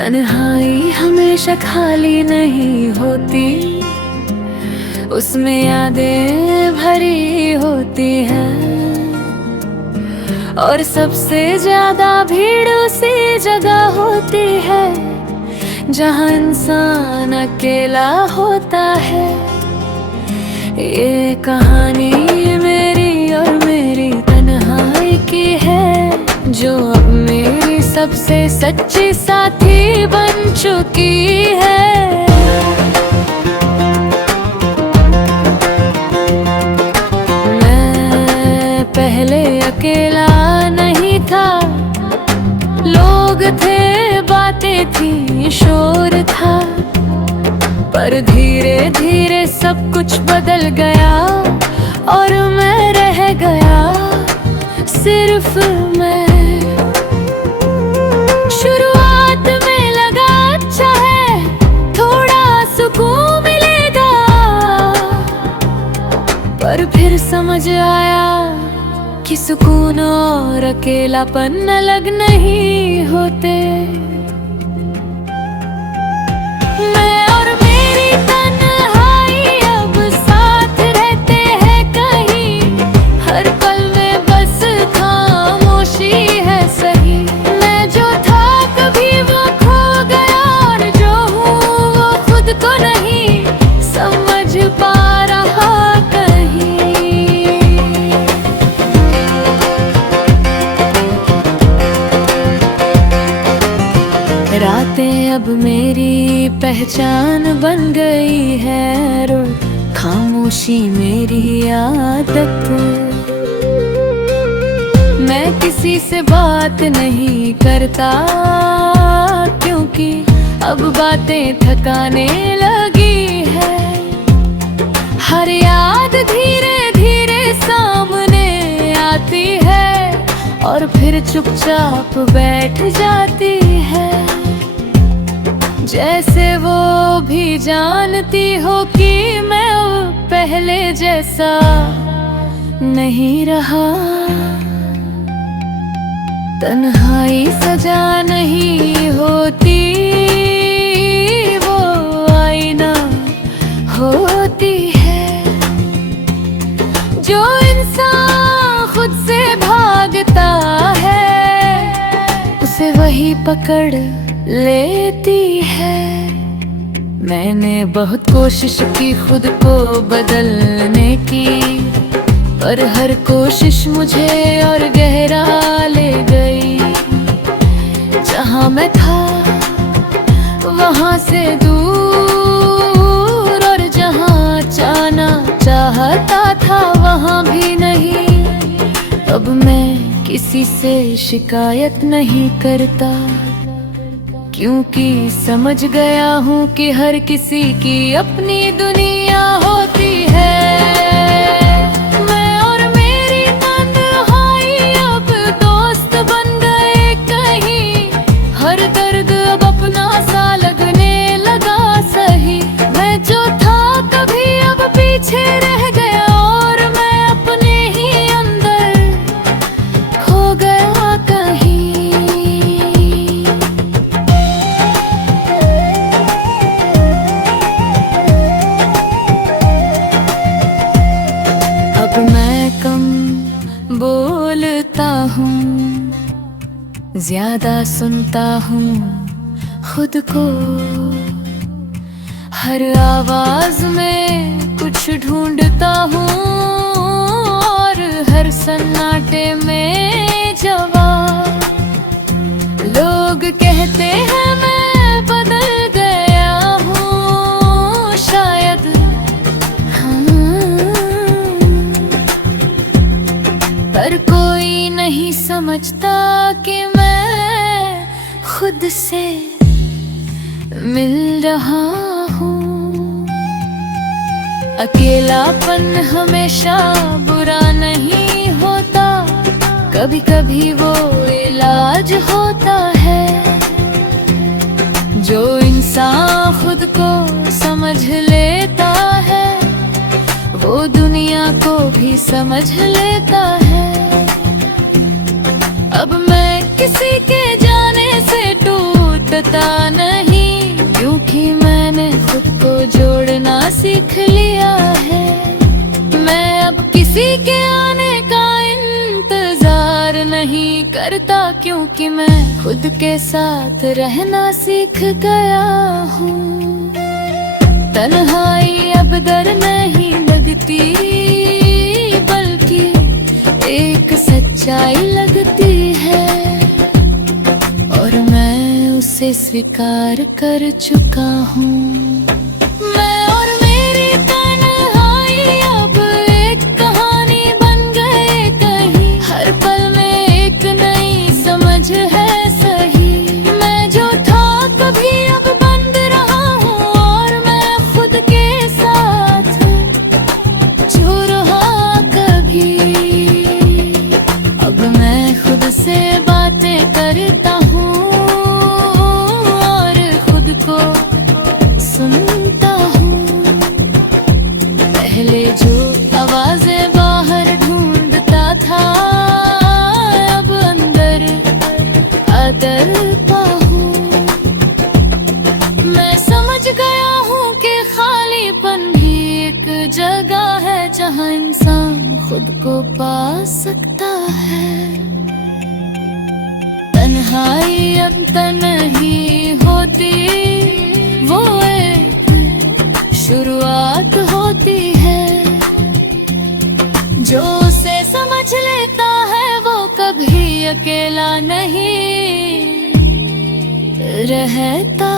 तन्हाई हमेशा खाली नहीं होती, उसमें यादें भरी होती है। और सबसे ज्यादा भीड़ उसी जगह होती है जहाँ इंसान अकेला होता है। ये कहानी मेरी और मेरी तन्हाई की है, जो अब मेरी सबसे सच्ची साथी बन चुकी है। मैं पहले अकेला नहीं था, लोग थे, बातें थी, शोर था, पर धीरे धीरे सब कुछ बदल गया और मैं रह गया सिर्फ मैं। शुरुआत में लगा अच्छा है, थोड़ा सुकून मिलेगा, पर फिर समझ आया कि सुकून और अकेलापन अलग नहीं होते। रातें अब मेरी पहचान बन गई है, खामोशी मेरी आदत। मैं किसी से बात नहीं करता, क्योंकि अब बातें थकाने लगी है। हर याद धीरे धीरे सामने आती है और फिर चुपचाप बैठ जाती है, जैसे वो भी जानती हो कि मैं अब पहले जैसा नहीं रहा। तन्हाई सजा नहीं होती, वो आईना होती है। जो इंसान खुद से भागता है, उसे वही पकड़ लेती है। मैंने बहुत कोशिश की खुद को बदलने की, पर हर कोशिश मुझे और गहरा ले गई। जहाँ मैं था वहाँ से दूर, और जहाँ जाना चाहता था वहाँ भी नहीं। अब मैं किसी से शिकायत नहीं करता, क्योंकि समझ गया हूँ कि हर किसी की अपनी दुनिया होती है। मैं और मेरी तन्हाई अब दोस्त बन गए कहीं, हर दर्द अब अपना सा लगने लगा सही। मैं जो था कभी अब पीछे रह गया, और मैं अपने ही अंदर खो गया कहीं। बोलता हूँ, ज्यादा सुनता हूँ खुद को, हर आवाज में कुछ ढूंढता हूँ, और हर सन्नाटे में जवाब। लोग कहते हैं मैं बदल गया हूँ, शायद पर कोई नहीं समझता कि मैं खुद से मिल रहा हूँ। अकेलापन हमेशा बुरा नहीं होता, कभी कभी वो इलाज होता है। जो इंसान खुद को समझ लेता है, वो दुनिया को भी समझ लेता है। अब मैं किसी के जाने से टूटता सीख लिया है। मैं अब किसी के आने का इंतजार नहीं करता, क्योंकि मैं खुद के साथ रहना सीख गया हूँ। तन्हाई अब डर नहीं लगती, बल्कि एक सच्चाई लगती है, और मैं उसे स्वीकार कर चुका हूँ। मैं और मेरी तन्हाई अब एक कहानी बन गए कहीं, हर पल में एक नई समझ है सही। मैं जो था कभी अब बंद रहा हूँ, और मैं खुद के साथ जो रहा कभी। अब मैं खुद से बातें करता हूँ और खुद को सुनता हूँ। पहले जो आवाजें बाहर ढूंढता था, अब अंदर अदरता हूँ। मैं समझ गया हूँ कि खालीपन भी एक जगह है, जहाँ इंसान खुद को पा सकता है। तन्हाई अंत नहीं होती, वो एक शुरुआत होती है। जो उसे समझ लेता है वो कभी अकेला नहीं रहता।